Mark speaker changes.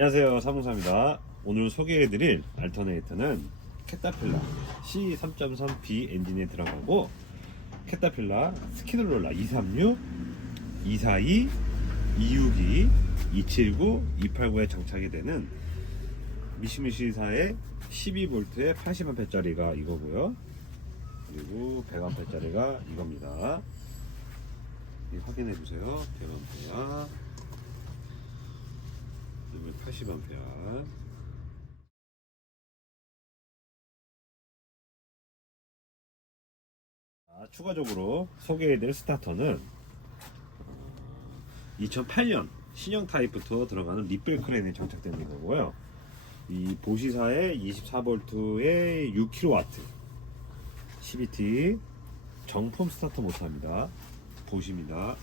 Speaker 1: 안녕하세요. 사무사입니다. 오늘 소개해드릴 알터네이터는 캐타필라 C3.3B 엔진에 들어가고 캐타필라 스키들롤라 236, 242, 262, 279, 289에 장착이 되는 미시미시사의 12V의 80A짜리가 이거고요. 그리고 100A짜리가 이겁니다. 이 확인해 주세요. 100A 이걸 80A. 아, 추가적으로 소개해드릴 스타터는 2008년 신형 타입부터 들어가는 리필 크레인에 장착되어 있는 거고요. 이 보시사의 24V의 6kW CVT 정품 스타터 모터입니다. 보시입니다.